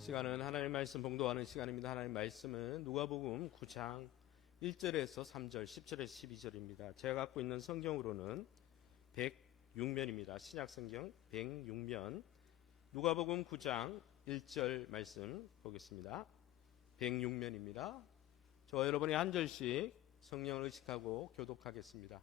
시간은 하나님의 말씀 봉독하는 시간입니다. 하나님의 말씀은 누가복음 9장 1절에서 3절, 10절에서 12절입니다. 제가 갖고 있는 성경으로는 106면입니다. 신약성경 106면 누가복음 9장 1절 말씀 보겠습니다. 106면입니다. 저와 여러분이 한 절씩 성령을 의식하고 교독하겠습니다.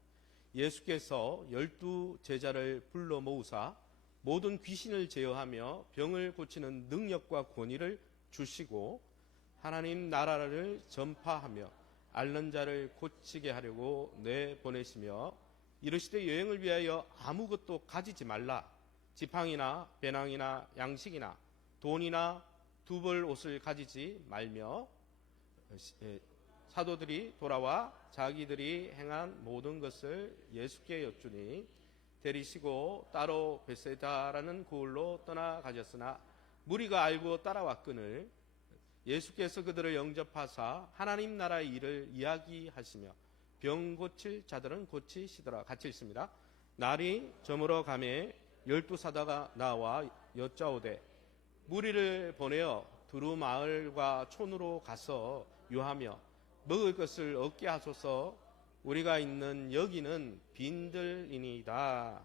예수께서 12 제자를 불러 모으사 모든 귀신을 제어하며 병을 고치는 능력과 권위를 주시고 하나님 나라를 전파하며 앓는 자를 고치게 하려고 내보내시며 이르시되 여행을 위하여 아무것도 가지지 말라. 지팡이나 배낭이나 양식이나 돈이나 두벌 옷을 가지지 말며 사도들이 돌아와 자기들이 행한 모든 것을 예수께 여쭈니 데리시고 따로 베세다라는 고을로 떠나가셨으나 무리가 알고 따라왔거늘 예수께서 그들을 영접하사 하나님 나라의 일을 이야기하시며 병 고칠 자들은 고치시더라. 같이 읽습니다. 날이 저물어 가매 12 사도가 나와 여짜오되 무리를 보내어 두루 마을과 촌으로 가서 유하며 먹을 것을 얻게 하소서. 우리가 있는 여기는 빈들이니이다.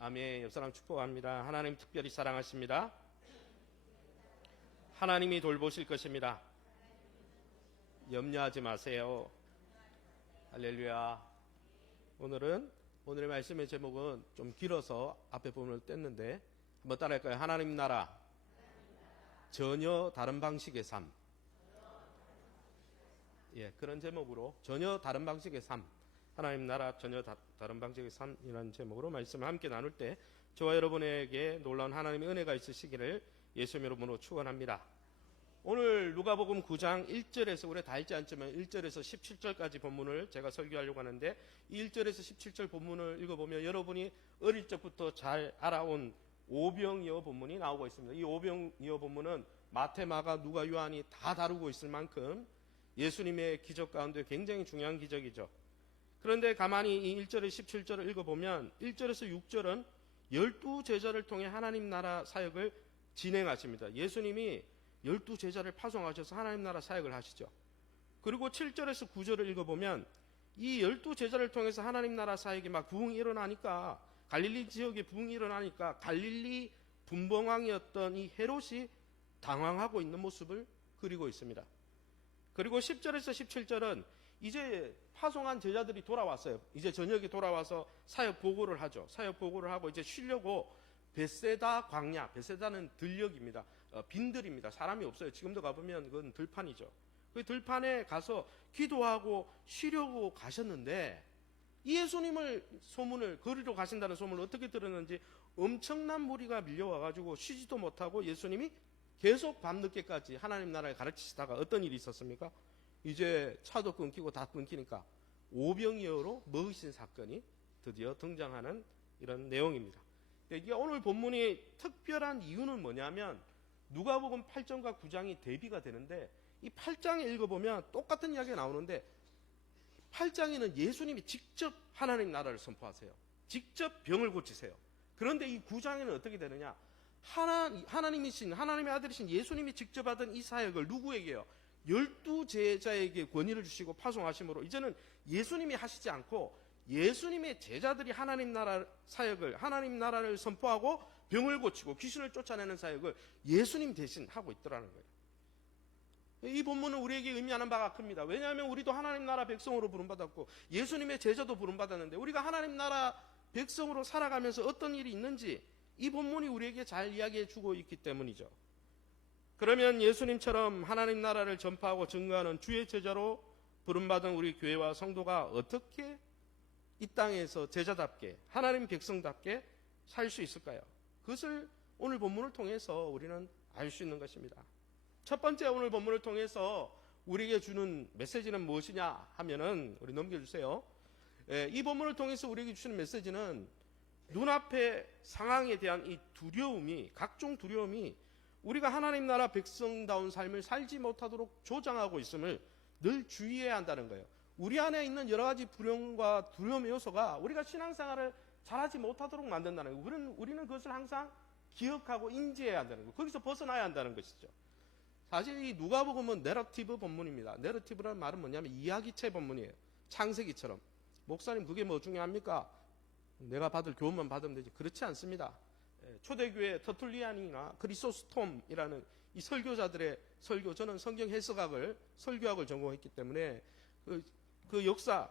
아멘. 옆 사람 축복합니다. 하나님 특별히 사랑하십니다. 하나님이 돌보실 것입니다. 염려하지 마세요. 할렐루야. 오늘의 말씀의 제목은 좀 길어서 앞에 부분을 뗐는데 한번 따라할까요? 하나님 나라 전혀 다른 방식의 삶. 그런 제목으로 전혀 다른 방식의 삶, 하나님 나라 전혀 다른 방식의 삶이라는 제목으로 말씀을 함께 나눌 때 저와 여러분에게 놀라운 하나님의 은혜가 있으시기를 예수님 이름으로 축원합니다. 오늘 누가복음 9장 1절에서 우리 다 읽지 않지만 1절에서 17절까지 본문을 제가 설교하려고 하는데 이 1절에서 17절 본문을 읽어보면 여러분이 어릴 적부터 잘 알아온 오병이어 본문이 나오고 있습니다. 이 오병이어 본문은 마태, 마가, 누가, 요한이 다 다루고 있을 만큼 예수님의 기적 가운데 굉장히 중요한 기적이죠. 그런데 가만히 이 1절에서 17절을 읽어보면 1절에서 6절은 12 제자를 통해 하나님 나라 사역을 진행하십니다. 예수님이 12 제자를 파송하셔서 하나님 나라 사역을 하시죠. 그리고 7절에서 9절을 읽어보면 이 12 제자를 통해서 하나님 나라 사역이 막 부흥이 일어나니까 갈릴리 지역에 부흥이 일어나니까 갈릴리 분봉왕이었던 이 헤롯이 당황하고 있는 모습을 그리고 있습니다. 그리고 10절에서 17절은 이제 파송한 제자들이 돌아왔어요. 이제 저녁에 돌아와서 사역 보고를 하죠. 사역 보고를 하고 이제 쉬려고 베세다 광야, 베세다는 들녘입니다. 빈들입니다. 사람이 없어요. 지금도 가보면 그건 들판이죠. 그 들판에 가서 기도하고 쉬려고 가셨는데 이 예수님을 소문을 거리로 가신다는 소문을 어떻게 들었는지 엄청난 무리가 밀려와가지고 쉬지도 못하고 예수님이 계속 밤늦게까지 하나님 나라를 가르치시다가 어떤 일이 있었습니까? 이제 차도 끊기고 다 끊기니까 오병이어로 먹으신 사건이 드디어 등장하는 이런 내용입니다. 이게 오늘 본문이 특별한 이유는 뭐냐면 누가복음 8장과 9장이 대비가 되는데 이 8장에 읽어보면 똑같은 이야기가 나오는데 8장에는 예수님이 직접 하나님 나라를 선포하세요. 직접 병을 고치세요. 그런데 이 9장에는 어떻게 되느냐? 하나님이신 하나님의 아들이신 예수님이 직접 하던 이 사역을 누구에게요? 12 제자에게 권위를 주시고 파송하심으로 이제는 예수님이 하시지 않고 예수님의 제자들이 하나님 나라 사역을 하나님 나라를 선포하고 병을 고치고 귀신을 쫓아내는 사역을 예수님 대신 하고 있더라는 거예요. 이 본문은 우리에게 의미하는 바가 큽니다. 왜냐하면 우리도 하나님 나라 백성으로 부름받았고 예수님의 제자도 부름받았는데 우리가 하나님 나라 백성으로 살아가면서 어떤 일이 있는지 이 본문이 우리에게 잘 이야기해 주고 있기 때문이죠. 그러면 예수님처럼 하나님 나라를 전파하고 증거하는 주의 제자로 부름받은 우리 교회와 성도가 어떻게 이 땅에서 제자답게 하나님 백성답게 살 수 있을까요? 그것을 오늘 본문을 통해서 우리는 알 수 있는 것입니다. 첫 번째 오늘 본문을 통해서 우리에게 주는 메시지는 무엇이냐 하면은 우리 넘겨주세요. 이 본문을 통해서 우리에게 주시는 메시지는 눈앞의 상황에 대한 이 두려움이 각종 두려움이 우리가 하나님 나라 백성다운 삶을 살지 못하도록 조장하고 있음을 늘 주의해야 한다는 거예요. 우리 안에 있는 여러 가지 불안과 두려움의 요소가 우리가 신앙생활을 잘하지 못하도록 만든다는 거예요. 우리는 그것을 항상 기억하고 인지해야 한다는 거예요. 거기서 벗어나야 한다는 것이죠. 사실 이 누가복음은 내러티브 본문입니다. 내러티브라는 말은 뭐냐면 이야기체 본문이에요. 창세기처럼. 목사님 그게 뭐 중요합니까? 내가 받을 교훈만 받으면 되지. 그렇지 않습니다. 초대교회 터툴리안이나 크리소스톰이라는 이 설교자들의 설교, 저는 성경 해석학을, 설교학을 전공했기 때문에 그 역사,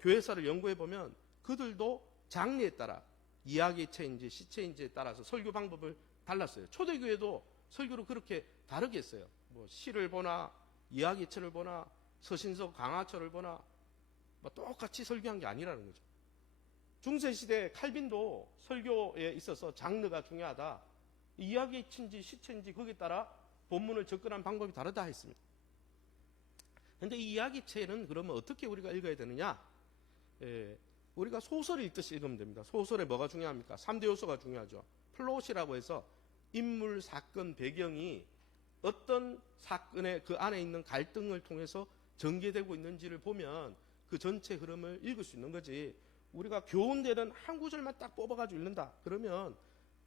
교회사를 연구해 보면 그들도 장르에 따라 이야기체인지 시체인지에 따라서 설교 방법을 달랐어요. 초대교회도 설교를 그렇게 다르게 했어요. 뭐 시를 보나 이야기체를 보나 서신서 강화처를 보나 뭐 똑같이 설교한 게 아니라는 거죠. 중세시대 칼빈도 설교에 있어서 장르가 중요하다. 이야기체인지 시체인지 거기에 따라 본문을 접근하는 방법이 다르다 했습니다. 그런데 이 이야기체는 그러면 어떻게 우리가 읽어야 되느냐? 우리가 소설을 읽듯이 읽으면 됩니다. 소설에 뭐가 중요합니까? 3대 요소가 중요하죠. 플롯이라고 해서 인물, 사건, 배경이 어떤 사건의 그 안에 있는 갈등을 통해서 전개되고 있는지를 보면 그 전체 흐름을 읽을 수 있는 거지. 우리가 교훈되는 한 구절만 딱 뽑아가지고 읽는다. 그러면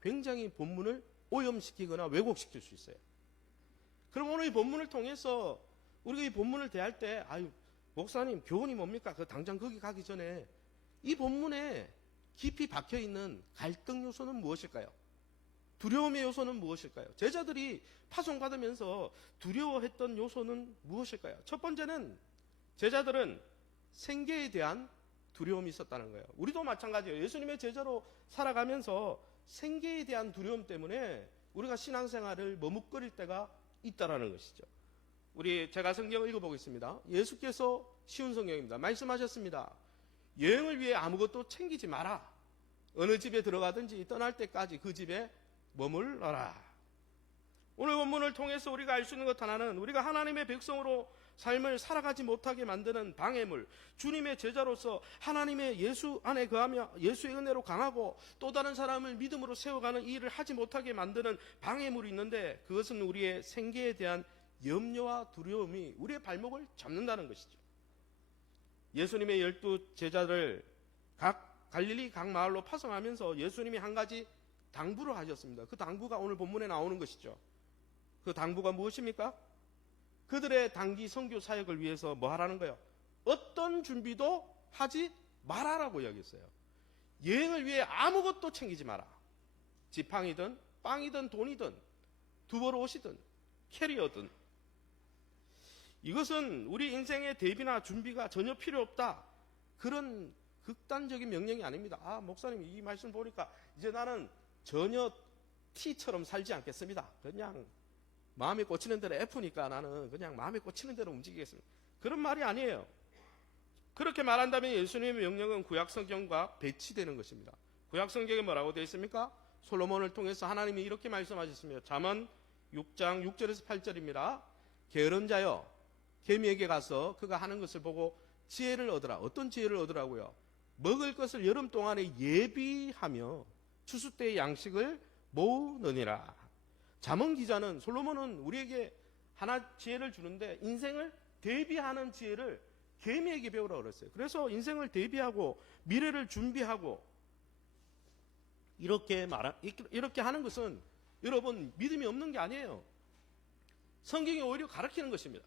굉장히 본문을 오염시키거나 왜곡시킬 수 있어요. 그럼 오늘 이 본문을 통해서 우리가 이 본문을 대할 때, 아유, 목사님, 교훈이 뭡니까? 그 당장 거기 가기 전에 이 본문에 깊이 박혀 있는 갈등 요소는 무엇일까요? 두려움의 요소는 무엇일까요? 제자들이 파송받으면서 두려워했던 요소는 무엇일까요? 첫 번째는 제자들은 생계에 대한 두려움이 있었다는 거예요. 우리도 마찬가지예요. 예수님의 제자로 살아가면서 생계에 대한 두려움 때문에 우리가 신앙생활을 머뭇거릴 때가 있다라는 것이죠. 제가 성경을 읽어보겠습니다. 예수께서 쉬운 성경입니다. 말씀하셨습니다. 여행을 위해 아무것도 챙기지 마라. 어느 집에 들어가든지 떠날 때까지 그 집에 머물러라. 오늘 본문을 통해서 우리가 알 수 있는 것 하나는 우리가 하나님의 백성으로 삶을 살아가지 못하게 만드는 방해물, 주님의 제자로서 하나님의 예수 안에 거하며 예수의 은혜로 강하고 또 다른 사람을 믿음으로 세워가는 이 일을 하지 못하게 만드는 방해물이 있는데 그것은 우리의 생계에 대한 염려와 두려움이 우리의 발목을 잡는다는 것이죠. 예수님의 12 제자를 갈릴리 각 마을로 파송하면서 예수님이 한 가지 당부를 하셨습니다. 그 당부가 오늘 본문에 나오는 것이죠. 그 당부가 무엇입니까? 그들의 단기 선교 사역을 위해서 뭐 하라는 거예요? 어떤 준비도 하지 말아라고 이야기했어요. 여행을 위해 아무것도 챙기지 마라. 지팡이든 빵이든 돈이든 두벌 옷이든 캐리어든. 이것은 우리 인생의 대비나 준비가 전혀 필요 없다. 그런 극단적인 명령이 아닙니다. 아, 목사님 이 말씀 보니까 이제 나는 전혀 T처럼 살지 않겠습니다. 그냥 마음에 꽂히는 대로 F니까 나는 그냥 마음에 꽂히는 대로 움직이겠습니다. 그런 말이 아니에요. 그렇게 말한다면 예수님의 명령은 구약성경과 배치되는 것입니다. 구약성경에 뭐라고 되어 있습니까? 솔로몬을 통해서 하나님이 이렇게 말씀하셨습니다. 잠언 6장 6절에서 8절입니다. 게으른 자여 개미에게 가서 그가 하는 것을 보고 지혜를 얻으라. 어떤 지혜를 얻으라고요? 먹을 것을 여름 동안에 예비하며 추수 때의 양식을 모으느니라. 잠언 기자는 솔로몬은 우리에게 하나 지혜를 주는데 인생을 대비하는 지혜를 개미에게 배우라고 그랬어요. 그래서 인생을 대비하고 미래를 준비하고 이렇게 하는 것은 여러분 믿음이 없는 게 아니에요. 성경이 오히려 가르치는 것입니다.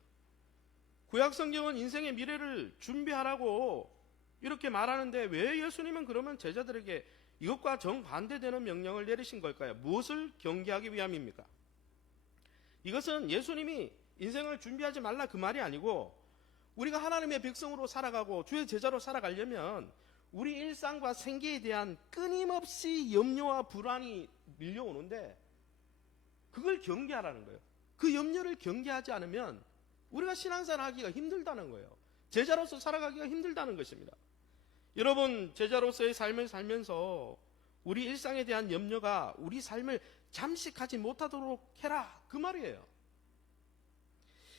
구약 성경은 인생의 미래를 준비하라고 이렇게 말하는데 왜 예수님은 그러면 제자들에게 이것과 정반대되는 명령을 내리신 걸까요? 무엇을 경계하기 위함입니까? 이것은 예수님이 인생을 준비하지 말라 그 말이 아니고 우리가 하나님의 백성으로 살아가고 주의 제자로 살아가려면 우리 일상과 생계에 대한 끊임없이 염려와 불안이 밀려오는데 그걸 경계하라는 거예요. 그 염려를 경계하지 않으면 우리가 신앙생활 하기가 힘들다는 거예요. 제자로서 살아가기가 힘들다는 것입니다. 여러분, 제자로서의 삶을 살면서 우리 일상에 대한 염려가 우리 삶을 잠식하지 못하도록 해라 그 말이에요.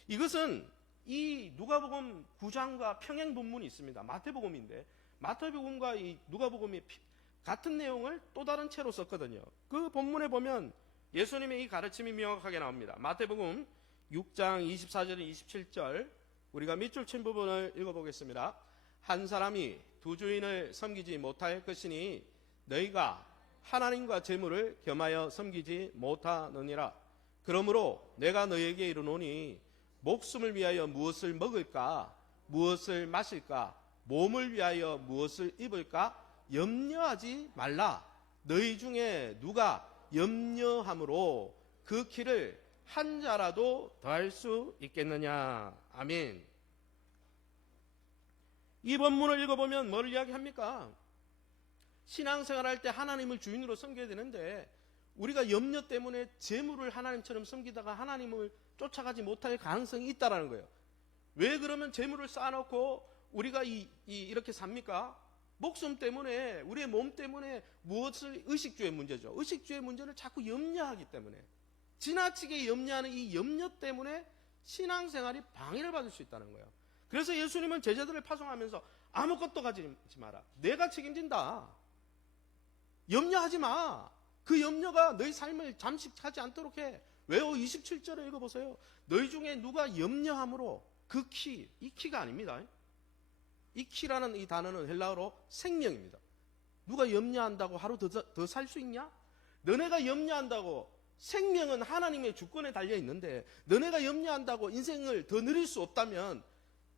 이것은 이 누가복음 9장과 평행 본문이 있습니다. 마태복음인데 마태복음과 이 누가복음이 같은 내용을 또 다른 채로 썼거든요. 그 본문에 보면 예수님의 이 가르침이 명확하게 나옵니다. 마태복음 6장 24절 27절 우리가 밑줄 친 부분을 읽어보겠습니다. 한 사람이 두 주인을 섬기지 못할 것이니 너희가 하나님과 재물을 겸하여 섬기지 못하느니라. 그러므로 내가 너에게 이르노니 목숨을 위하여 무엇을 먹을까, 무엇을 마실까, 몸을 위하여 무엇을 입을까 염려하지 말라. 너희 중에 누가 염려함으로 그 키를 한 자라도 더할 수 있겠느냐. 아멘. 이 본문을 읽어보면 뭘 이야기합니까? 신앙생활할 때 하나님을 주인으로 섬겨야 되는데 우리가 염려 때문에 재물을 하나님처럼 섬기다가 하나님을 쫓아가지 못할 가능성이 있다는 거예요. 왜 그러면 재물을 쌓아놓고 우리가 이렇게 삽니까? 목숨 때문에, 우리의 몸 때문에, 무엇을, 의식주의 문제죠. 의식주의 문제를 자꾸 염려하기 때문에, 지나치게 염려하는 이 염려 때문에 신앙생활이 방해를 받을 수 있다는 거예요. 그래서 예수님은 제자들을 파송하면서 아무것도 가지지 마라. 내가 책임진다. 염려하지 마. 그 염려가 너희 삶을 잠식하지 않도록 해. 왜요? 27절에 읽어보세요. 너희 중에 누가 염려함으로 그 키, 이 키가 아닙니다. 이 키라는 이 단어는 헬라어로 생명입니다. 누가 염려한다고 하루 더 살 수 있냐? 너네가 염려한다고 생명은 하나님의 주권에 달려 있는데 너네가 염려한다고 인생을 더 누릴 수 없다면,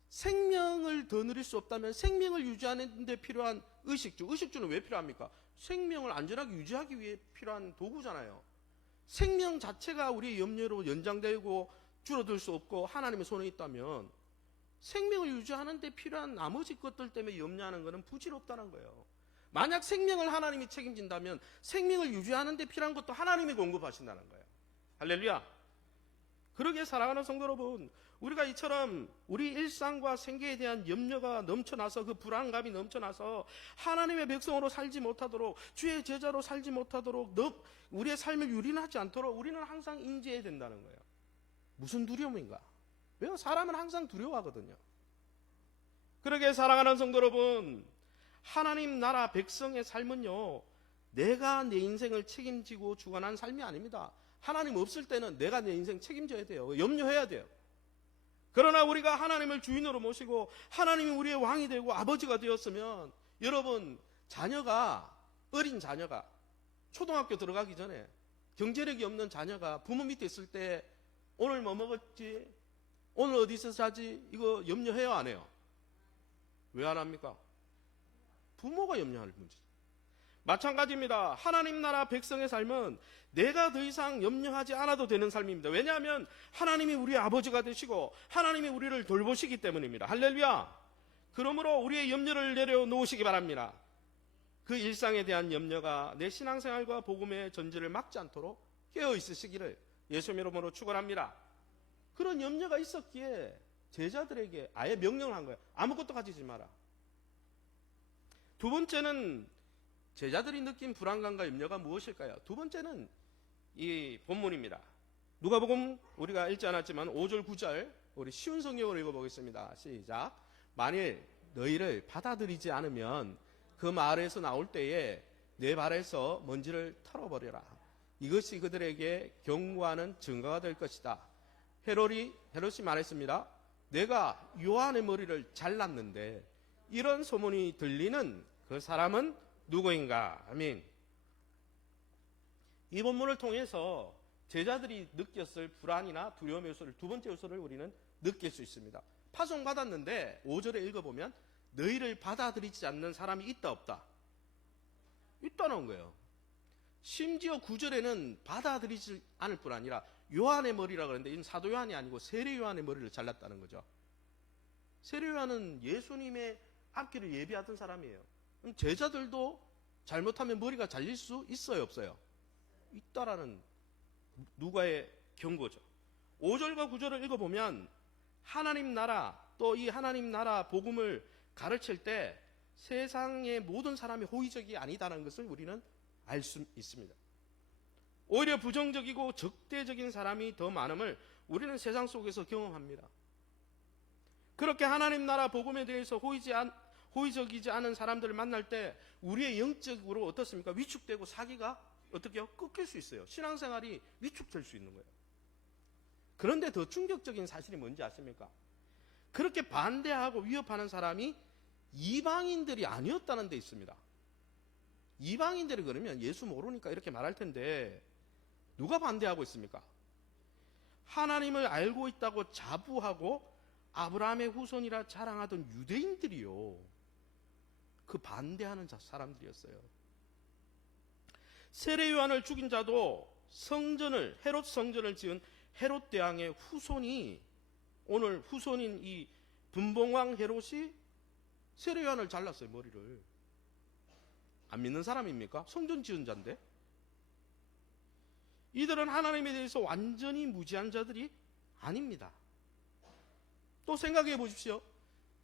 생명을 더 누릴 수 없다면 생명을 유지하는 데 필요한 의식주는 왜 필요합니까? 생명을 안전하게 유지하기 위해 필요한 도구잖아요. 생명 자체가 우리의 염려로 연장되고 줄어들 수 없고 하나님의 손에 있다면 생명을 유지하는 데 필요한 나머지 것들 때문에 염려하는 것은 부질없다는 거예요. 만약 생명을 하나님이 책임진다면 생명을 유지하는 데 필요한 것도 하나님이 공급하신다는 거예요. 할렐루야. 그러기에 사랑하는 성도 여러분, 우리가 이처럼 우리 일상과 생계에 대한 염려가 넘쳐나서, 그 불안감이 넘쳐나서 하나님의 백성으로 살지 못하도록, 주의 제자로 살지 못하도록, 우리의 삶을 유린하지 않도록 우리는 항상 인지해야 된다는 거예요. 무슨 두려움인가? 왜요? 사람은 항상 두려워하거든요. 그러기에 사랑하는 성도 여러분, 하나님 나라 백성의 삶은요, 내가 내 인생을 책임지고 주관한 삶이 아닙니다. 하나님 없을 때는 내가 내 인생 책임져야 돼요. 염려해야 돼요. 그러나 우리가 하나님을 주인으로 모시고 하나님이 우리의 왕이 되고 아버지가 되었으면, 여러분, 어린 자녀가 초등학교 들어가기 전에 경제력이 없는 자녀가 부모 밑에 있을 때 오늘 뭐 먹었지? 오늘 어디서 자지? 이거 염려해요, 안 해요? 왜 안 합니까? 부모가 염려할 문제죠. 마찬가지입니다. 하나님 나라 백성의 삶은 내가 더 이상 염려하지 않아도 되는 삶입니다. 왜냐하면 하나님이 우리의 아버지가 되시고 하나님이 우리를 돌보시기 때문입니다. 할렐루야. 그러므로 우리의 염려를 내려놓으시기 바랍니다. 그 일상에 대한 염려가 내 신앙생활과 복음의 전지를 막지 않도록 깨어 있으시기를 예수님 이름으로 축원합니다. 그런 염려가 있었기에 제자들에게 아예 명령을 한 거예요. 아무것도 가지지 마라. 두 번째는 제자들이 느낀 불안감과 염려가 무엇일까요? 두 번째는 이 본문입니다. 누가복음 우리가 읽지 않았지만 5절 9절 우리 쉬운 성경으로 읽어보겠습니다. 시작. 만일 너희를 받아들이지 않으면 그 마을에서 나올 때에 내 발에서 먼지를 털어버려라. 이것이 그들에게 경고하는 증거가 될 것이다. 헤롯이 말했습니다. 내가 요한의 머리를 잘랐는데 이런 소문이 들리는 그 사람은 누구인가? 아멘. 이 본문을 통해서 제자들이 느꼈을 불안이나 두려움 요소를, 두 번째 요소를 우리는 느낄 수 있습니다. 파송받았는데 5절에 읽어보면 너희를 받아들이지 않는 사람이 있다 없다? 있다는 거예요. 심지어 9절에는 받아들이지 않을 뿐 아니라 요한의 머리라고 그러는데 이는 사도 요한이 아니고 세례 요한의 머리를 잘랐다는 거죠. 세례 요한은 예수님의 앞길을 예비하던 사람이에요. 그럼 제자들도 잘못하면 머리가 잘릴 수 있어요, 없어요? 있다라는 누가의 경고죠. 5절과 9절을 읽어보면 하나님 나라, 또 이 하나님 나라 복음을 가르칠 때 세상의 모든 사람이 호의적이 아니다라는 것을 우리는 알 수 있습니다. 오히려 부정적이고 적대적인 사람이 더 많음을 우리는 세상 속에서 경험합니다. 그렇게 하나님 나라 복음에 대해서 호의적이지 않은 사람들을 만날 때 우리의 영적으로 어떻습니까? 위축되고 사기가 어떻게요? 꺾일 수 있어요. 신앙생활이 위축될 수 있는 거예요. 그런데 더 충격적인 사실이 뭔지 아십니까? 그렇게 반대하고 위협하는 사람이 이방인들이 아니었다는 데 있습니다. 이방인들이 그러면 예수 모르니까 이렇게 말할 텐데 누가 반대하고 있습니까? 하나님을 알고 있다고 자부하고 아브라함의 후손이라 자랑하던 유대인들이요, 그 반대하는 사람들이었어요. 세례 요한을 죽인 자도 헤롯 성전을 지은 헤롯 대왕의 후손이, 오늘 후손인 이 분봉왕 헤롯이 세례 요한을 잘랐어요, 머리를. 안 믿는 사람입니까? 성전 지은 자인데. 이들은 하나님에 대해서 완전히 무지한 자들이 아닙니다. 또 생각해 보십시오.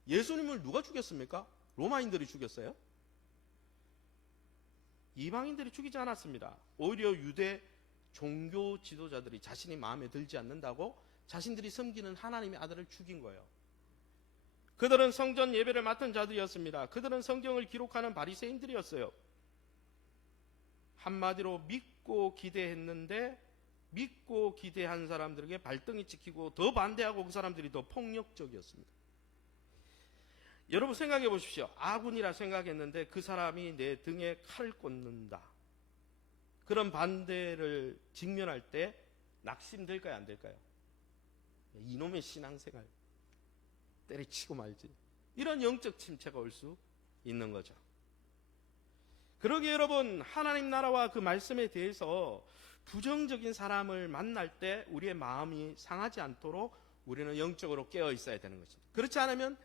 예수님을 누가 죽였습니까? 로마인들이 죽였어요? 이방인들이 죽이지 않았습니다. 오히려 유대 종교 지도자들이 자신이 마음에 들지 않는다고 자신들이 섬기는 하나님의 아들을 죽인 거예요. 그들은 성전 예배를 맡은 자들이었습니다. 그들은 성경을 기록하는 바리새인들이었어요. 한마디로 믿고 기대했는데, 믿고 기대한 사람들에게 발등이 찍히고 더 반대하고 그 사람들이 더 폭력적이었습니다. 여러분 생각해 보십시오. 아군이라 생각했는데 그 사람이 내 등에 칼을 꽂는다. 그런 반대를 직면할 때 낙심될까요, 안 될까요? 이놈의 신앙생활 때려치고 말지. 이런 영적 침체가 올 수 있는 거죠. 그러기에 여러분, 하나님 나라와 그 말씀에 대해서 부정적인 사람을 만날 때 우리의 마음이 상하지 않도록 우리는 영적으로 깨어 있어야 되는 것입니다. 그렇지 않으면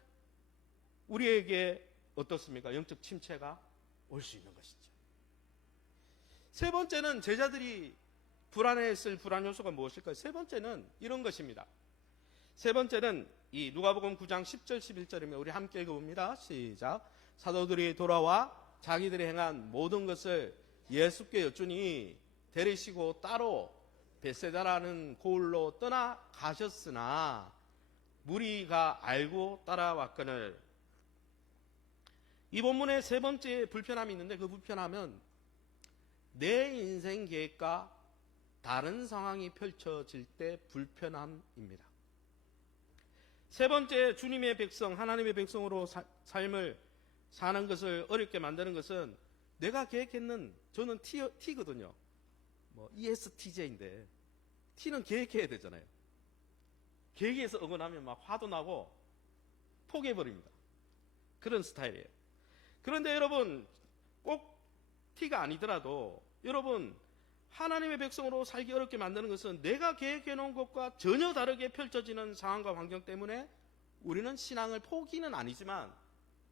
우리에게 어떻습니까? 영적 침체가 올 수 있는 것이죠. 세 번째는 제자들이 불안해했을 불안 요소가 무엇일까요? 세 번째는 이런 것입니다. 세 번째는 이 누가복음 9장 10절 11절이면 우리 함께 읽어봅니다. 시작. 사도들이 돌아와 자기들이 행한 모든 것을 예수께 여쭈니 데리시고 따로 벳세다라는 고을로 떠나가셨으나 무리가 알고 따라왔거늘. 이 본문의 세 번째 불편함이 있는데, 그 불편함은 내 인생 계획과 다른 상황이 펼쳐질 때 불편함입니다. 세 번째, 주님의 백성, 하나님의 백성으로 삶을 사는 것을 어렵게 만드는 것은, 내가 계획했는, 저는 T거든요. ESTJ인데 T는 계획해야 되잖아요. 계획에서 어긋나면 막 화도 나고 포기해버립니다. 그런 스타일이에요. 그런데 여러분, 꼭 T가 아니더라도 여러분, 하나님의 백성으로 살기 어렵게 만드는 것은 내가 계획해 놓은 것과 전혀 다르게 펼쳐지는 상황과 환경 때문에 우리는 신앙을 포기는 아니지만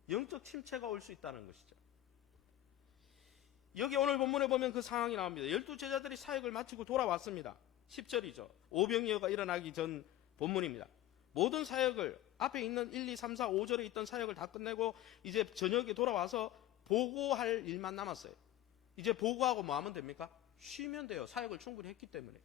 영적 침체가 올 수 있다는 것이죠. 여기 오늘 본문에 보면 그 상황이 나옵니다. 12제자들이 사역을 마치고 돌아왔습니다. 10절이죠. 오병이어가 일어나기 전 본문입니다. 모든 사역을, 앞에 있는 1, 2, 3, 4, 5절에 있던 사역을 다 끝내고 이제 저녁에 돌아와서 보고할 일만 남았어요. 이제 보고하고 뭐 하면 됩니까? 쉬면 돼요. 사역을 충분히 했기 때문에.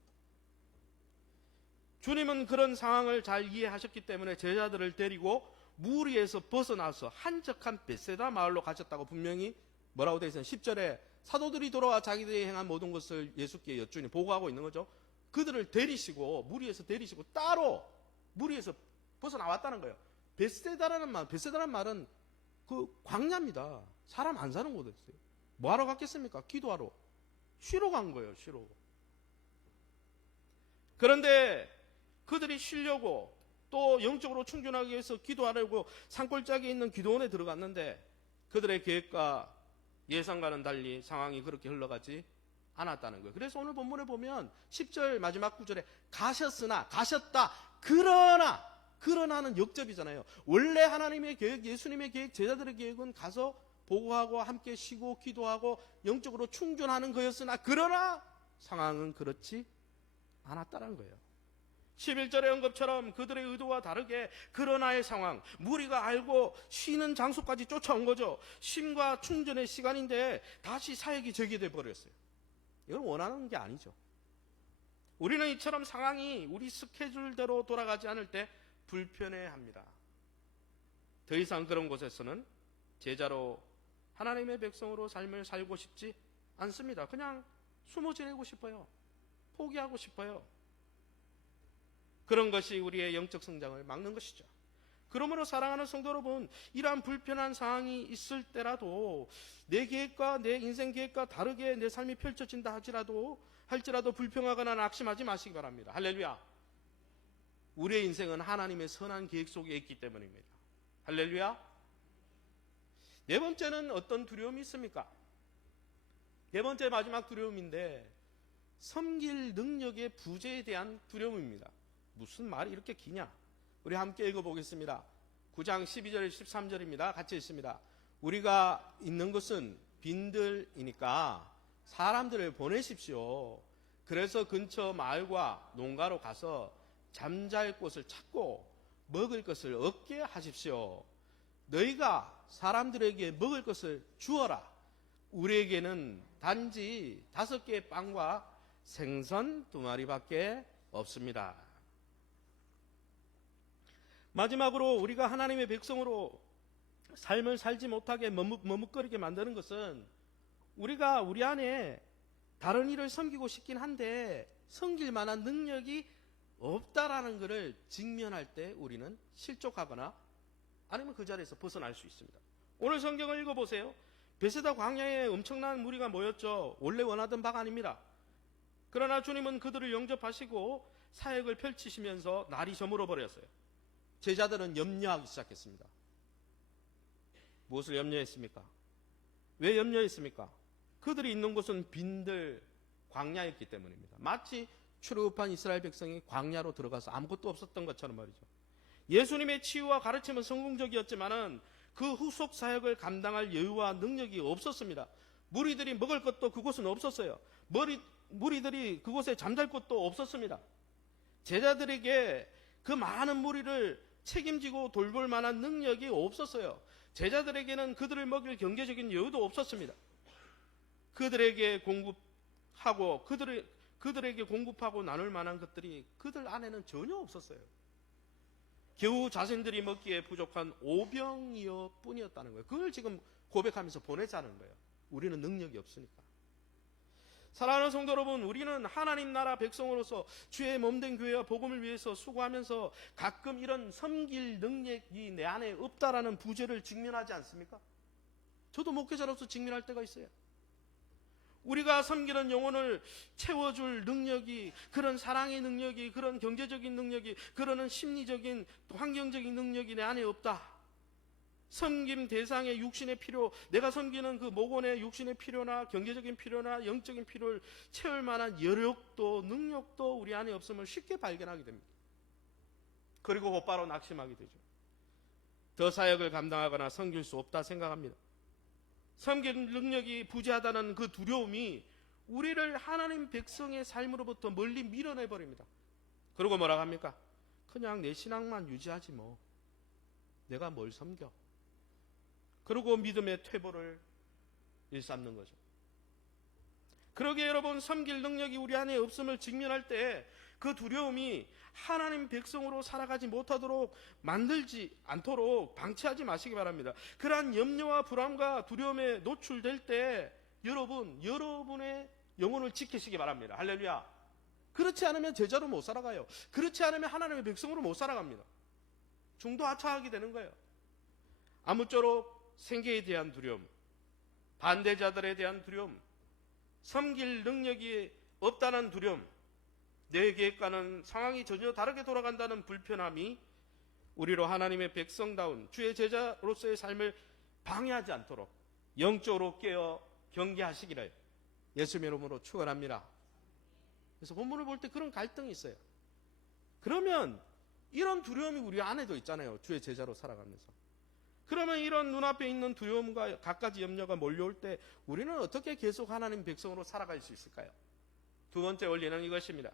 주님은 그런 상황을 잘 이해하셨기 때문에 제자들을 데리고 무리에서 벗어나서 한적한 벳세다 마을로 가셨다고 분명히 뭐라고 되어 있어요? 10절에 사도들이 돌아와 자기들이 행한 모든 것을 예수께 여쭈니 보고하고 있는 거죠. 그들을 데리시고, 무리에서 데리시고 따로 무리에서 벗어나왔다는 거예요. 벳세다라는 말은 그 광야입니다. 사람 안 사는 곳이었어요. 뭐 하러 갔겠습니까? 기도하러. 쉬러 간 거예요, 쉬러. 그런데 그들이 쉬려고 또 영적으로 충전하기 위해서 기도하려고 산골짜기에 있는 기도원에 들어갔는데 그들의 계획과 예상과는 달리 상황이 그렇게 흘러가지 않았다는 거예요. 그래서 오늘 본문에 보면 10절 마지막 구절에 가셨다. 그러나는 역접이잖아요. 원래 하나님의 계획, 예수님의 계획, 제자들의 계획은 가서 보고하고 함께 쉬고 기도하고 영적으로 충전하는 거였으나 그러나 상황은 그렇지 않았다는 거예요. 11절의 언급처럼 그들의 의도와 다르게 그러나의 상황, 무리가 알고 쉬는 장소까지 쫓아온 거죠. 쉼과 충전의 시간인데 다시 사역이 재개돼 버렸어요. 이건 원하는 게 아니죠. 우리는 이처럼 상황이 우리 스케줄대로 돌아가지 않을 때 불편해합니다. 더 이상 그런 곳에서는 제자로 하나님의 백성으로 삶을 살고 싶지 않습니다. 그냥 숨어 지내고 싶어요. 포기하고 싶어요. 그런 것이 우리의 영적 성장을 막는 것이죠. 그러므로 사랑하는 성도 여러분, 이러한 불편한 상황이 있을 때라도 내 계획과 내 인생 계획과 다르게 내 삶이 펼쳐진다 할지라도 불평하거나 낙심하지 마시기 바랍니다. 할렐루야. 우리의 인생은 하나님의 선한 계획 속에 있기 때문입니다. 할렐루야. 네 번째는 어떤 두려움이 있습니까? 네 번째 마지막 두려움인데 섬길 능력의 부재에 대한 두려움입니다. 무슨 말이 이렇게 기냐? 우리 함께 읽어보겠습니다. 9장 12절 13절입니다. 같이 읽습니다. 우리가 있는 것은 빈들이니까 사람들을 보내십시오. 그래서 근처 마을과 농가로 가서 잠잘 곳을 찾고 먹을 것을 얻게 하십시오. 너희가 사람들에게 먹을 것을 주어라. 우리에게는 단지 5개의 빵과 생선 2마리밖에 없습니다. 마지막으로 우리가 하나님의 백성으로 삶을 살지 못하게 머뭇거리게 만드는 것은 우리가 우리 안에 다른 일을 섬기고 싶긴 한데 섬길 만한 능력이 없다라는 것을 직면할 때 우리는 실족하거나 아니면 그 자리에서 벗어날 수 있습니다. 오늘 성경을 읽어보세요. 베세다 광야에 엄청난 무리가 모였죠. 원래 원하던 바가 아닙니다. 그러나 주님은 그들을 영접하시고 사역을 펼치시면서 날이 저물어 버렸어요. 제자들은 염려하기 시작했습니다. 무엇을 염려했습니까? 왜 염려했습니까? 그들이 있는 곳은 빈들 광야였기 때문입니다. 마치 출애굽한 이스라엘 백성이 광야로 들어가서 아무것도 없었던 것처럼 말이죠. 예수님의 치유와 가르침은 성공적이었지만은 그 후속 사역을 감당할 여유와 능력이 없었습니다. 무리들이 먹을 것도 그곳은 없었어요. 무리들이 그곳에 잠잘 곳도 없었습니다. 제자들에게 그 많은 무리를 책임지고 돌볼 만한 능력이 없었어요. 제자들에게는 그들을 먹일 경제적인 여유도 없었습니다. 그들에게 공급하고 그들에게 공급하고 나눌 만한 것들이 그들 안에는 전혀 없었어요. 겨우 자신들이 먹기에 부족한 5병이어 뿐이었다는 거예요. 그걸 지금 고백하면서 보내자는 거예요. 우리는 능력이 없으니까. 사랑하는 성도 여러분, 우리는 하나님 나라 백성으로서 주의 몸된 교회와 복음을 위해서 수고하면서 가끔 이런 섬길 능력이 내 안에 없다라는 부재를 직면하지 않습니까? 저도 목회자로서 직면할 때가 있어요. 우리가 섬기는 영혼을 채워줄 능력이, 그런 사랑의 능력이, 그런 경제적인 능력이, 그런 심리적인 환경적인 능력이 내 안에 없다. 섬김 대상의 육신의 필요, 내가 섬기는 그 목원의 육신의 필요나 경제적인 필요나 영적인 필요를 채울 만한 여력도 능력도 우리 안에 없음을 쉽게 발견하게 됩니다. 그리고 곧바로 낙심하게 되죠. 더 사역을 감당하거나 섬길 수 없다 생각합니다. 섬길 능력이 부재하다는 그 두려움이 우리를 하나님 백성의 삶으로부터 멀리 밀어내버립니다. 그리고 뭐라고 합니까? 그냥 내 신앙만 유지하지 뭐. 내가 뭘 섬겨. 그리고 믿음의 퇴보를 일삼는 거죠. 그러기에 여러분, 섬길 능력이 우리 안에 없음을 직면할 때 그 두려움이 하나님 백성으로 살아가지 못하도록 만들지 않도록 방치하지 마시기 바랍니다. 그러한 염려와 불안과 두려움에 노출될 때 여러분의 영혼을 지키시기 바랍니다. 할렐루야. 그렇지 않으면 제자로 못 살아가요. 그렇지 않으면 하나님의 백성으로 못 살아갑니다. 중도하차하게 되는 거예요. 아무쪼록 생계에 대한 두려움, 반대자들에 대한 두려움, 섬길 능력이 없다는 두려움, 내 계획과는 상황이 전혀 다르게 돌아간다는 불편함이 우리로 하나님의 백성다운 주의 제자로서의 삶을 방해하지 않도록 영적으로 깨어 경계하시기를 예수님의 이름으로 축원합니다. 그래서 본문을 볼 때 그런 갈등이 있어요. 그러면 이런 두려움이 우리 안에도 있잖아요. 주의 제자로 살아가면서. 그러면 이런 눈앞에 있는 두려움과 갖가지 염려가 몰려올 때 우리는 어떻게 계속 하나님 백성으로 살아갈 수 있을까요? 두 번째 원리는 이것입니다.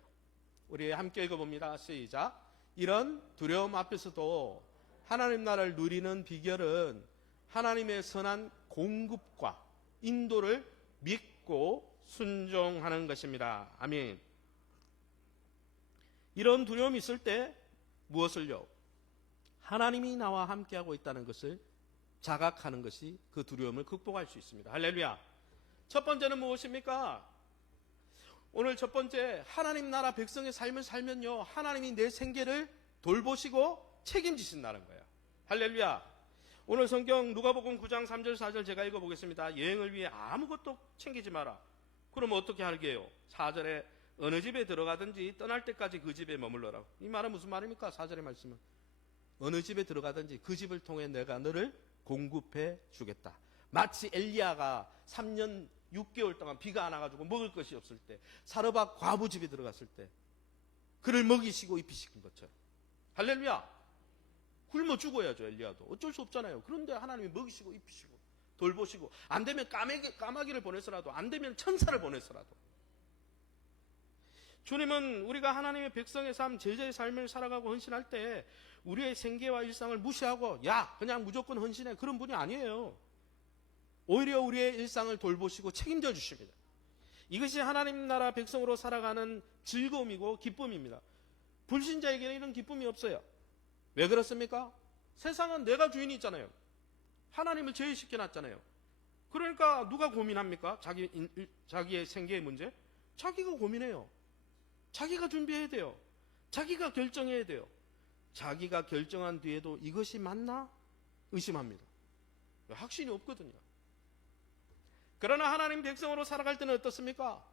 우리 함께 읽어봅니다. 시작. 이런 두려움 앞에서도 하나님 나라를 누리는 비결은 하나님의 선한 공급과 인도를 믿고 순종하는 것입니다. 아멘. 이런 두려움이 있을 때 무엇을요? 하나님이 나와 함께하고 있다는 것을 자각하는 것이 그 두려움을 극복할 수 있습니다. 할렐루야. 첫 번째는 무엇입니까? 오늘 첫 번째, 하나님 나라 백성의 삶을 살면요, 하나님이 내 생계를 돌보시고 책임지신다는 거예요. 할렐루야. 오늘 성경 누가복음 9장 3절 4절 제가 읽어보겠습니다. 여행을 위해 아무것도 챙기지 마라. 그럼 어떻게 하게요? 4절에 어느 집에 들어가든지 떠날 때까지 그 집에 머물러라고. 이 말은 무슨 말입니까? 4절의 말씀은 어느 집에 들어가든지 그 집을 통해 내가 너를 공급해 주겠다. 마치 엘리야가 3년 6개월 동안 비가 안 와가지고 먹을 것이 없을 때, 사르밧 과부 집에 들어갔을 때 그를 먹이시고 입히시킨 것처럼. 할렐루야. 굶어 죽어야죠, 엘리야도. 어쩔 수 없잖아요. 그런데 하나님이 먹이시고 입히시고 돌보시고, 안 되면 까마귀를 보내서라도, 안 되면 천사를 보내서라도. 주님은 우리가 하나님의 백성의 삶, 제자의 삶을 살아가고 헌신할 때 우리의 생계와 일상을 무시하고 야 그냥 무조건 헌신해, 그런 분이 아니에요. 오히려 우리의 일상을 돌보시고 책임져 주십니다. 이것이 하나님 나라 백성으로 살아가는 즐거움이고 기쁨입니다. 불신자에게는 이런 기쁨이 없어요. 왜 그렇습니까? 세상은 내가 주인이 있잖아요. 하나님을 제외시켜놨잖아요. 그러니까 누가 고민합니까? 자기의 생계의 문제? 자기가 고민해요. 자기가 준비해야 돼요. 자기가 결정해야 돼요. 자기가 결정한 뒤에도 이것이 맞나? 의심합니다. 확신이 없거든요. 그러나 하나님 백성으로 살아갈 때는 어떻습니까?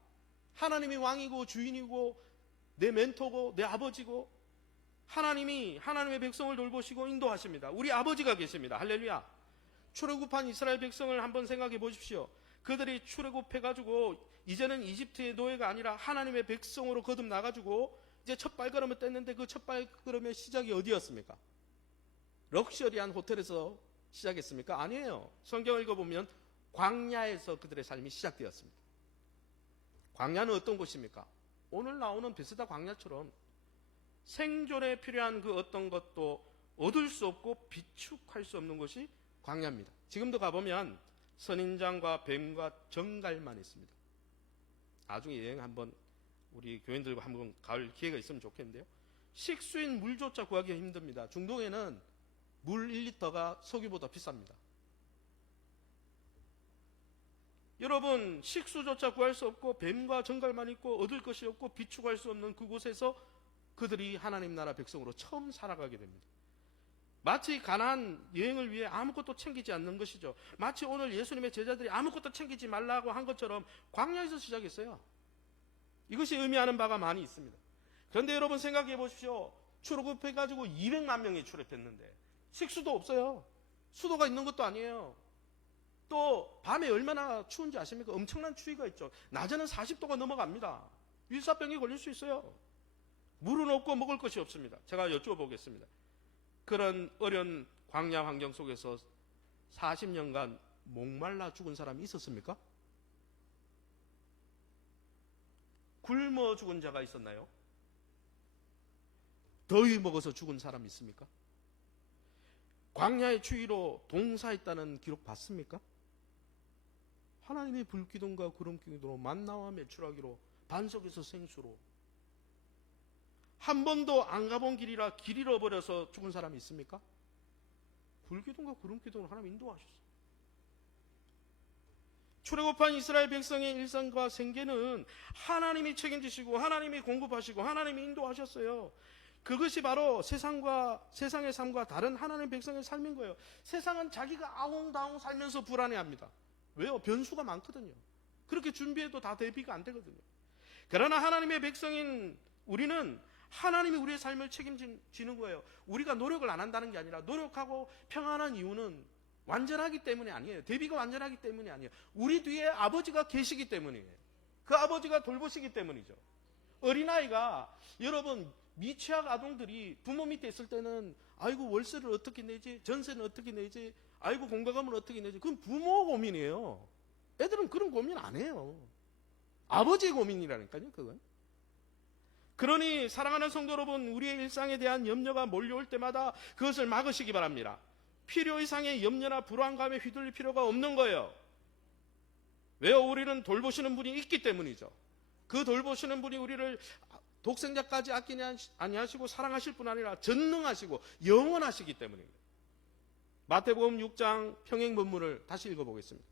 하나님이 왕이고 주인이고 내 멘토고 내 아버지고, 하나님이 하나님의 백성을 돌보시고 인도하십니다. 우리 아버지가 계십니다. 할렐루야. 출애굽한 이스라엘 백성을 한번 생각해 보십시오. 그들이 출애굽해가지고 이제는 이집트의 노예가 아니라 하나님의 백성으로 거듭나가지고 이제 첫 발걸음을 뗐는데, 그 첫 발걸음의 시작이 어디였습니까? 럭셔리한 호텔에서 시작했습니까? 아니에요. 성경을 읽어보면 광야에서 그들의 삶이 시작되었습니다. 광야는 어떤 곳입니까? 오늘 나오는 베스다 광야처럼 생존에 필요한 그 어떤 것도 얻을 수 없고 비축할 수 없는 곳이 광야입니다. 지금도 가보면 선인장과 뱀과 정갈만 있습니다. 나중에 여행 한번 우리 교인들과 한번 갈 기회가 있으면 좋겠는데요. 식수인 물조차 구하기가 힘듭니다. 중동에는 물 1리터가 석유보다 비쌉니다. 여러분, 식수조차 구할 수 없고 뱀과 정갈만 있고 얻을 것이 없고 비축할 수 없는 그곳에서 그들이 하나님 나라 백성으로 처음 살아가게 됩니다. 마치 가나안 여행을 위해 아무것도 챙기지 않는 것이죠. 마치 오늘 예수님의 제자들이 아무것도 챙기지 말라고 한 것처럼 광야에서 시작했어요. 이것이 의미하는 바가 많이 있습니다. 그런데 여러분 생각해 보십시오. 출애굽해가지고 200만 명이 출애굽했는데 식수도 없어요. 수도가 있는 것도 아니에요. 또 밤에 얼마나 추운지 아십니까? 엄청난 추위가 있죠. 낮에는 40도가 넘어갑니다. 일사병이 걸릴 수 있어요. 물은 없고 먹을 것이 없습니다. 제가 여쭤보겠습니다. 그런 어려운 광야 환경 속에서 40년간 목말라 죽은 사람이 있었습니까? 굶어 죽은 자가 있었나요? 더위 먹어서 죽은 사람이 있습니까? 광야의 추위로 동사했다는 기록 봤습니까? 하나님의 불기둥과 구름기둥으로 만나와 메추라기로 반석에서 생수로, 한 번도 안 가본 길이라 길 잃어버려서 죽은 사람이 있습니까? 불기둥과 구름기둥으로 하나님 인도하셨어요. 출애굽한 이스라엘 백성의 일상과 생계는 하나님이 책임지시고 하나님이 공급하시고 하나님이 인도하셨어요. 그것이 바로 세상의 삶과 다른 하나님 백성의 삶인 거예요. 세상은 자기가 아웅다웅 살면서 불안해합니다. 왜요? 변수가 많거든요. 그렇게 준비해도 다 대비가 안 되거든요. 그러나 하나님의 백성인 우리는 하나님이 우리의 삶을 책임지는 거예요. 우리가 노력을 안 한다는 게 아니라, 노력하고 평안한 이유는 완전하기 때문이 아니에요. 대비가 완전하기 때문이 아니에요. 우리 뒤에 아버지가 계시기 때문이에요. 그 아버지가 돌보시기 때문이죠. 어린아이가, 여러분, 미취학 아동들이 부모 밑에 있을 때는 아이고 월세를 어떻게 내지, 전세는 어떻게 내지, 아이고 공과금을 어떻게 내지, 그건 부모 고민이에요. 애들은 그런 고민 안 해요. 아버지의 고민이라니까요, 그건. 그러니 사랑하는 성도 여러분, 우리의 일상에 대한 염려가 몰려올 때마다 그것을 막으시기 바랍니다. 필요 이상의 염려나 불안감에 휘둘릴 필요가 없는 거예요. 왜요? 우리는 돌보시는 분이 있기 때문이죠. 그 돌보시는 분이 우리를 독생자까지 아끼지 아니하시고 사랑하실 뿐 아니라 전능하시고 영원하시기 때문입니다. 마태복음 6장 평행 본문을 다시 읽어보겠습니다.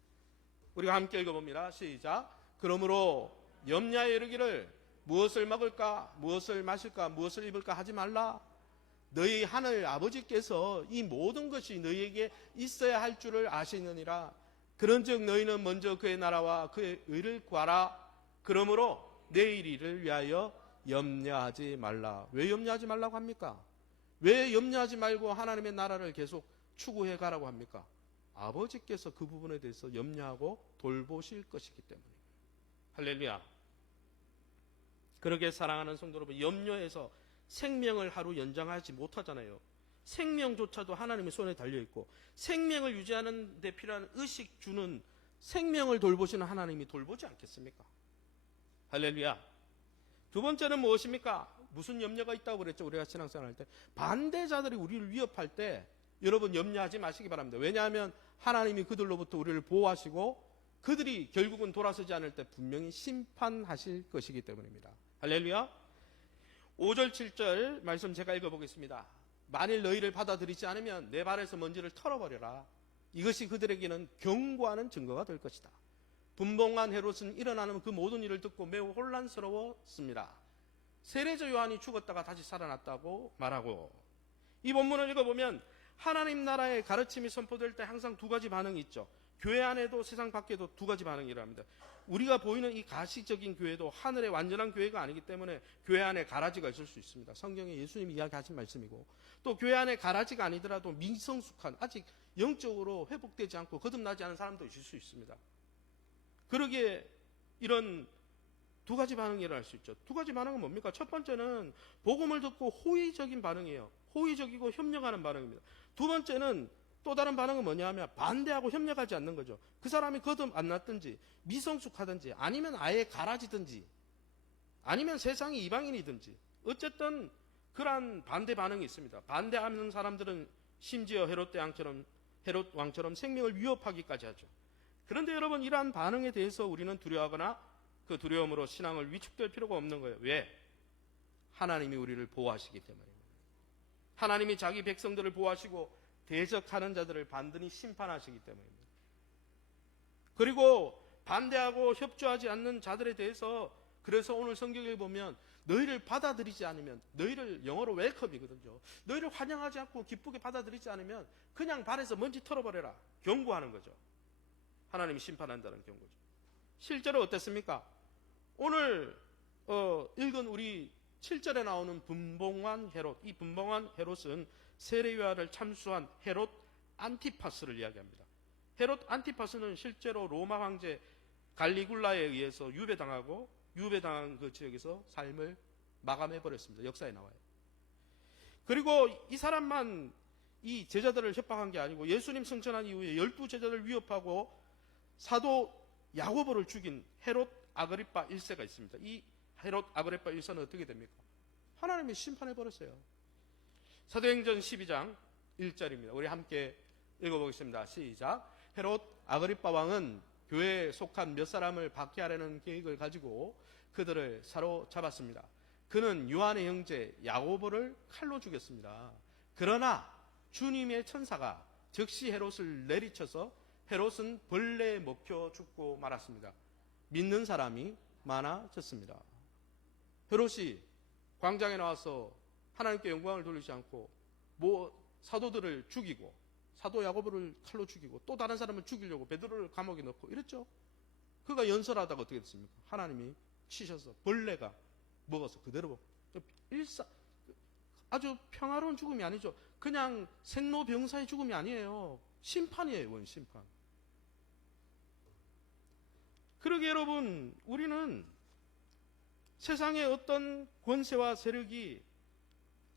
우리가 함께 읽어봅니다. 시작. 그러므로 염려에 이르기를 무엇을 먹을까, 무엇을 마실까, 무엇을 입을까 하지 말라. 너희 하늘 아버지께서 이 모든 것이 너희에게 있어야 할 줄을 아시느니라. 그런즉 너희는 먼저 그의 나라와 그의 의를 구하라. 그러므로 내일 일을 위하여 염려하지 말라. 왜 염려하지 말라고 합니까? 왜 염려하지 말고 하나님의 나라를 계속 추구해 가라고 합니까? 아버지께서 그 부분에 대해서 염려하고 돌보실 것이기 때문입니다. 할렐루야. 그렇게 사랑하는 성도 여러분, 염려해서 생명을 하루 연장하지 못하잖아요. 생명조차도 하나님의 손에 달려있고 생명을 유지하는 데 필요한 의식 주는 생명을 돌보시는 하나님이 돌보지 않겠습니까? 할렐루야. 두 번째는 무엇입니까? 무슨 염려가 있다고 그랬죠? 우리가 신앙생활 할 때 반대자들이 우리를 위협할 때 여러분 염려하지 마시기 바랍니다. 왜냐하면 하나님이 그들로부터 우리를 보호하시고 그들이 결국은 돌아서지 않을 때 분명히 심판하실 것이기 때문입니다. 할렐루야. 5절 7절 말씀 제가 읽어보겠습니다. 만일 너희를 받아들이지 않으면 내 발에서 먼지를 털어버려라. 이것이 그들에게는 경고하는 증거가 될 것이다. 분봉한 헤롯은 일어나는 그 모든 일을 듣고 매우 혼란스러웠습니다. 세례자 요한이 죽었다가 다시 살아났다고 말하고, 이 본문을 읽어보면 하나님 나라의 가르침이 선포될 때 항상 두 가지 반응이 있죠. 교회 안에도 세상 밖에도 두 가지 반응이 일어납니다. 우리가 보이는 이 가시적인 교회도 하늘의 완전한 교회가 아니기 때문에 교회 안에 가라지가 있을 수 있습니다. 성경에 예수님이 이야기하신 말씀이고, 또 교회 안에 가라지가 아니더라도 미성숙한, 아직 영적으로 회복되지 않고 거듭나지 않은 사람도 있을 수 있습니다. 그러기에 이런 두 가지 반응이 일어날 수 있죠. 두 가지 반응은 뭡니까? 첫 번째는 복음을 듣고 호의적인 반응이에요. 호의적이고 협력하는 반응입니다. 두 번째는 또 다른 반응은 뭐냐 하면 반대하고 협력하지 않는 거죠. 그 사람이 거듭 안 났든지 미성숙하든지 아니면 아예 가라지든지 아니면 세상이 이방인이든지 어쨌든 그러한 반대 반응이 있습니다. 반대하는 사람들은 심지어 헤롯 왕처럼 생명을 위협하기까지 하죠. 그런데 여러분, 이러한 반응에 대해서 우리는 두려워하거나 그 두려움으로 신앙을 위축될 필요가 없는 거예요. 왜? 하나님이 우리를 보호하시기 때문입니다. 하나님이 자기 백성들을 보호하시고 대적하는 자들을 반드시 심판하시기 때문입니다. 그리고 반대하고 협조하지 않는 자들에 대해서, 그래서 오늘 성경을 보면 너희를 받아들이지 않으면, 너희를 영어로 웰컴이거든요. 너희를 환영하지 않고 기쁘게 받아들이지 않으면 그냥 발에서 먼지 털어버려라. 경고하는 거죠. 하나님이 심판한다는 경고죠. 실제로 어땠습니까? 오늘 읽은 우리 7절에 나오는 분봉한 헤롯, 이 분봉한 헤롯은 세례요한을 참수한 헤롯 안티파스를 이야기합니다. 헤롯 안티파스는 실제로 로마 황제 갈리굴라에 의해서 유배당한 그 지역에서 삶을 마감해버렸습니다. 역사에 나와요. 그리고 이 사람만 이 제자들을 협박한 게 아니고 예수님 승천한 이후에 12제자들을 위협하고 사도 야고보를 죽인 헤롯 아그리파 1세가 있습니다. 이 헤롯 아그리파 1세는 어떻게 됩니까? 하나님이 심판해버렸어요. 사도행전 12장 1절입니다. 우리 함께 읽어보겠습니다. 시작. 헤롯 아그리파 왕은 교회에 속한 몇 사람을 박해하려는 계획을 가지고 그들을 사로잡았습니다. 그는 요한의 형제 야고보를 칼로 죽였습니다. 그러나 주님의 천사가 즉시 헤롯을 내리쳐서 헤롯은 벌레에 먹혀 죽고 말았습니다. 믿는 사람이 많아졌습니다. 헤롯이 광장에 나와서 하나님께 영광을 돌리지 않고 사도들을 죽이고 사도 야고보를 칼로 죽이고 또 다른 사람을 죽이려고 베드로를 감옥에 넣고 이랬죠. 그가 연설하다가 어떻게 됐습니까? 하나님이 치셔서 벌레가 먹어서 그대로 아주 평화로운 죽음이 아니죠. 그냥 생로병사의 죽음이 아니에요. 심판이에요. 원심판. 그러게 여러분, 우리는 세상의 어떤 권세와 세력이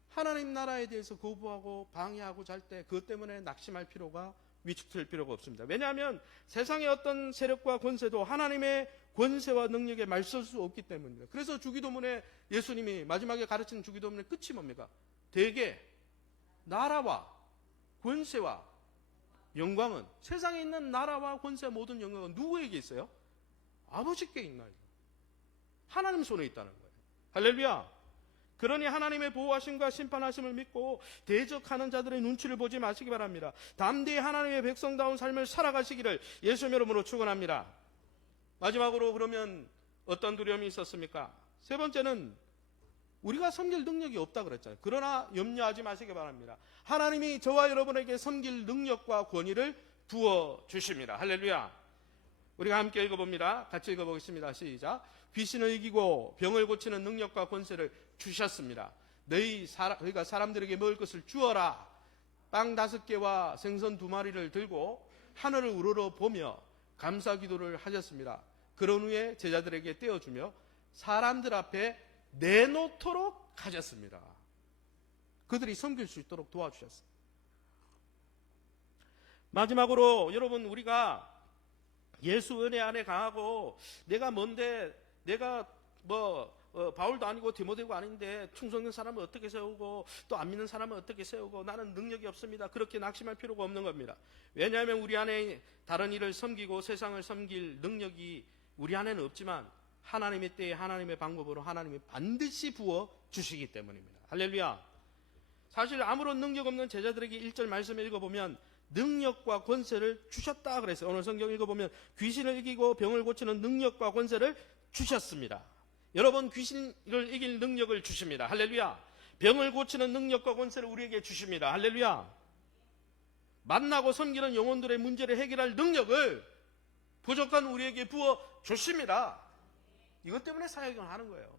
하나님 나라에 대해서 거부하고 방해하고 잘 때 그것 때문에 낙심할 필요가, 위축될 필요가 없습니다. 왜냐하면 세상의 어떤 세력과 권세도 하나님의 권세와 능력에 맞설 수 없기 때문입니다. 그래서 주기도문에 예수님이 마지막에 가르치는 주기도문의 끝이 뭡니까? 대개 나라와 권세와 영광은, 세상에 있는 나라와 권세와 모든 영광은 누구에게 있어요? 아버지께 있나요? 하나님 손에 있다는 거예요. 할렐루야. 그러니 하나님의 보호하심과 심판하심을 믿고 대적하는 자들의 눈치를 보지 마시기 바랍니다. 담대히 하나님의 백성다운 삶을 살아가시기를 예수님 이름으로 축원합니다. 마지막으로 그러면 어떤 두려움이 있었습니까? 세 번째는 우리가 섬길 능력이 없다 그랬잖아요. 그러나 염려하지 마시기 바랍니다. 하나님이 저와 여러분에게 섬길 능력과 권위를 부어주십니다. 할렐루야. 우리가 함께 읽어봅니다. 같이 읽어보겠습니다. 시작. 귀신을 이기고 병을 고치는 능력과 권세를 주셨습니다. 너희가 사람들에게 먹을 것을 주어라. 빵 5개와 생선 2마리를 들고 하늘을 우러러 보며 감사 기도를 하셨습니다. 그런 후에 제자들에게 떼어주며 사람들 앞에 내놓도록 하셨습니다. 그들이 섬길 수 있도록 도와주셨습니다. 마지막으로 여러분, 우리가 예수 은혜 안에 강하고 내가 뭔데, 내가 바울도 아니고 디모데도 아닌데 충성된 사람을 어떻게 세우고 또 안 믿는 사람을 어떻게 세우고 나는 능력이 없습니다. 그렇게 낙심할 필요가 없는 겁니다. 왜냐하면 우리 안에 다른 일을 섬기고 세상을 섬길 능력이 우리 안에는 없지만 하나님의 때에 하나님의 방법으로 하나님이 반드시 부어 주시기 때문입니다. 할렐루야. 사실 아무런 능력 없는 제자들에게 1절 말씀을 읽어보면 능력과 권세를 주셨다 그랬어요. 오늘 성경 읽어보면 귀신을 이기고 병을 고치는 능력과 권세를 주셨습니다. 여러분, 귀신을 이길 능력을 주십니다. 할렐루야. 병을 고치는 능력과 권세를 우리에게 주십니다. 할렐루야. 만나고 섬기는 영혼들의 문제를 해결할 능력을 부족한 우리에게 부어 주십니다. 이것 때문에 사역을 하는 거예요.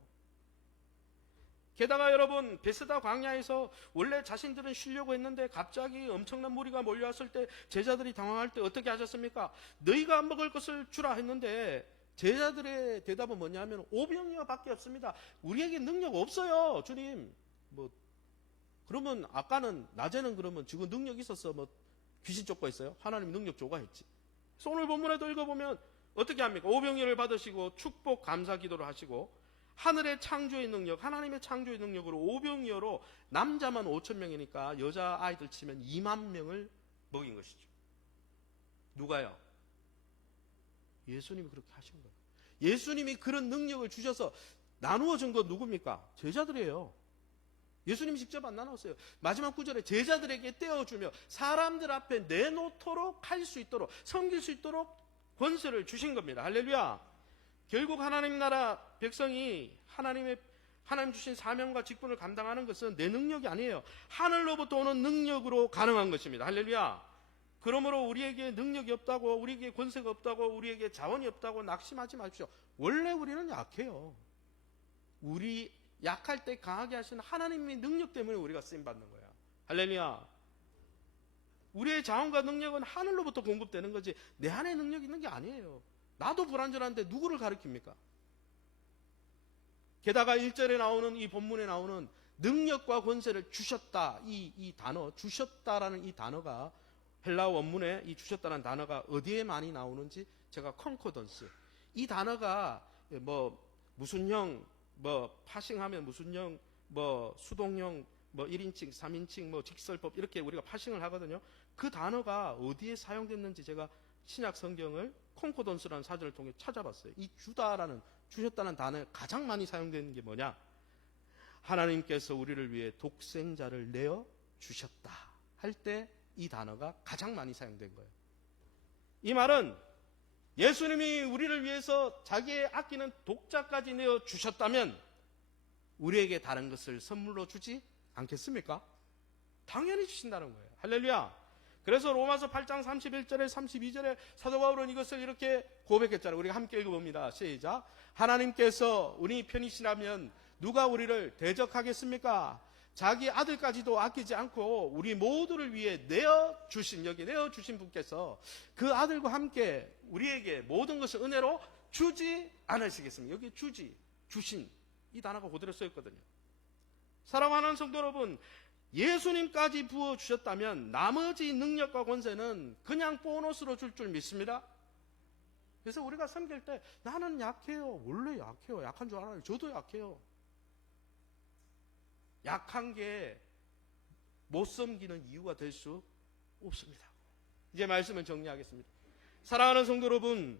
게다가 여러분, 베스다 광야에서 원래 자신들은 쉬려고 했는데 갑자기 엄청난 무리가 몰려왔을 때 제자들이 당황할 때 어떻게 하셨습니까? 너희가 먹을 것을 주라 했는데 제자들의 대답은 뭐냐면 5병이어밖에 없습니다. 우리에게 능력 없어요, 주님. 그러면 아까는 낮에는 그러면 지금 능력 있었어? 귀신 쫓고 있어요? 하나님 능력 조가했지. 그래서 오늘 본문에도 읽어보면 어떻게 합니까? 5병이어를 받으시고 축복 감사 기도를 하시고 하늘의 창조의 능력, 하나님의 창조의 능력으로 5병이어로 남자만 5,000명이니까 여자 아이들 치면 2만 명을 먹인 것이죠. 누가요? 예수님이 그렇게 하신 거예요. 예수님이 그런 능력을 주셔서 나누어 준 건 누굽니까? 제자들이에요. 예수님이 직접 안 나눴어요. 마지막 구절에 제자들에게 떼어주며 사람들 앞에 내놓도록 할 수 있도록, 섬길 수 있도록 권세를 주신 겁니다. 할렐루야. 결국 하나님 나라 백성이 하나님 주신 사명과 직분을 감당하는 것은 내 능력이 아니에요. 하늘로부터 오는 능력으로 가능한 것입니다. 할렐루야. 그러므로 우리에게 능력이 없다고, 우리에게 권세가 없다고, 우리에게 자원이 없다고 낙심하지 마십시오. 원래 우리는 약해요. 우리 약할 때 강하게 하시는 하나님의 능력 때문에 우리가 쓰임받는 거야. 할렐루야. 우리의 자원과 능력은 하늘로부터 공급되는 거지 내 안에 능력이 있는 게 아니에요. 나도 불완전한데 누구를 가르칩니까? 게다가 1절에 나오는 이 본문에 나오는 능력과 권세를 주셨다, 이 단어, 주셨다라는 이 단어가 헬라어 원문에 이 주셨다는 단어가 어디에 많이 나오는지 제가 컨코던스, 이 단어가 무슨 형, 파싱하면 무슨 형, 수동형, 1인칭, 3인칭, 직설법 이렇게 우리가 파싱을 하거든요. 그 단어가 어디에 사용됐는지 제가 신약 성경을 컨코던스라는 사전을 통해 찾아봤어요. 이 주셨다는 단어에 가장 많이 사용되는 게 뭐냐? 하나님께서 우리를 위해 독생자를 내어 주셨다 할 때 이 단어가 가장 많이 사용된 거예요. 이 말은 예수님이 우리를 위해서 자기의 아끼는 독자까지 내어 주셨다면 우리에게 다른 것을 선물로 주지 않겠습니까? 당연히 주신다는 거예요. 할렐루야. 그래서 로마서 8장 31절에 32절에 사도 바울은 이것을 이렇게 고백했잖아요. 우리가 함께 읽어봅니다. 시작. 하나님께서 우리 편이시라면 누가 우리를 대적하겠습니까? 자기 아들까지도 아끼지 않고 우리 모두를 위해 내어주신 분께서 그 아들과 함께 우리에게 모든 것을 은혜로 주지 않으시겠습니까? 여기 주신 이 단어가 그대로 써있거든요. 사랑하는 성도 여러분, 예수님까지 부어주셨다면 나머지 능력과 권세는 그냥 보너스로 줄 믿습니다. 그래서 우리가 섬길 때 나는 약해요. 원래 약해요. 약한 줄 알아요. 저도 약해요. 약한 게 못 섬기는 이유가 될 수 없습니다. 이제 말씀을 정리하겠습니다. 사랑하는 성도 여러분,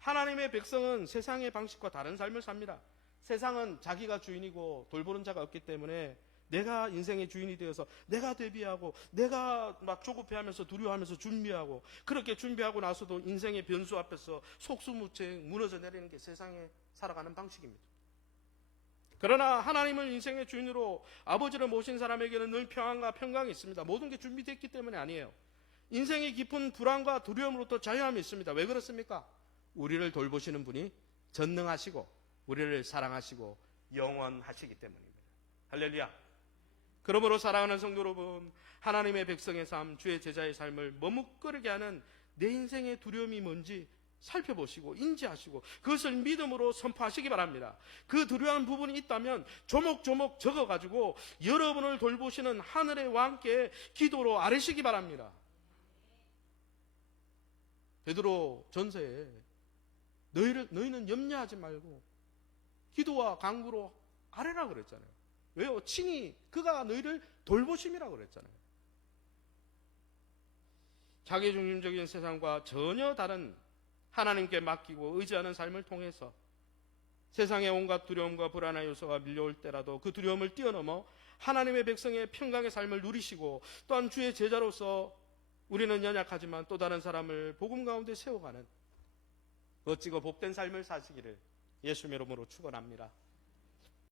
하나님의 백성은 세상의 방식과 다른 삶을 삽니다. 세상은 자기가 주인이고 돌보는 자가 없기 때문에 내가 인생의 주인이 되어서 내가 대비하고 내가 막 조급해하면서 두려워하면서 준비하고, 그렇게 준비하고 나서도 인생의 변수 앞에서 속수무책 무너져 내리는 게 세상에 살아가는 방식입니다. 그러나 하나님을 인생의 주인으로 아버지를 모신 사람에게는 늘 평안과 평강이 있습니다. 모든 게 준비됐기 때문에 아니에요. 인생의 깊은 불안과 두려움으로부터 자유함이 있습니다. 왜 그렇습니까? 우리를 돌보시는 분이 전능하시고 우리를 사랑하시고 영원하시기 때문입니다. 할렐루야. 그러므로 사랑하는 성도 여러분, 하나님의 백성의 삶, 주의 제자의 삶을 머뭇거리게 하는 내 인생의 두려움이 뭔지 살펴보시고 인지하시고 그것을 믿음으로 선포하시기 바랍니다. 그 두려운 부분이 있다면 조목조목 적어가지고 여러분을 돌보시는 하늘의 왕께 기도로 아뢰시기 바랍니다. 베드로 전서에 너희는 염려하지 말고 기도와 간구로 아뢰라 그랬잖아요. 왜요? 친히 그가 너희를 돌보심이라고 그랬잖아요. 자기중심적인 세상과 전혀 다른 하나님께 맡기고 의지하는 삶을 통해서 세상의 온갖 두려움과 불안한 요소가 밀려올 때라도 그 두려움을 뛰어넘어 하나님의 백성의 평강의 삶을 누리시고 또한 주의 제자로서 우리는 연약하지만 또 다른 사람을 복음 가운데 세워가는 멋지고 복된 삶을 사시기를 예수님의 이름으로 축원합니다.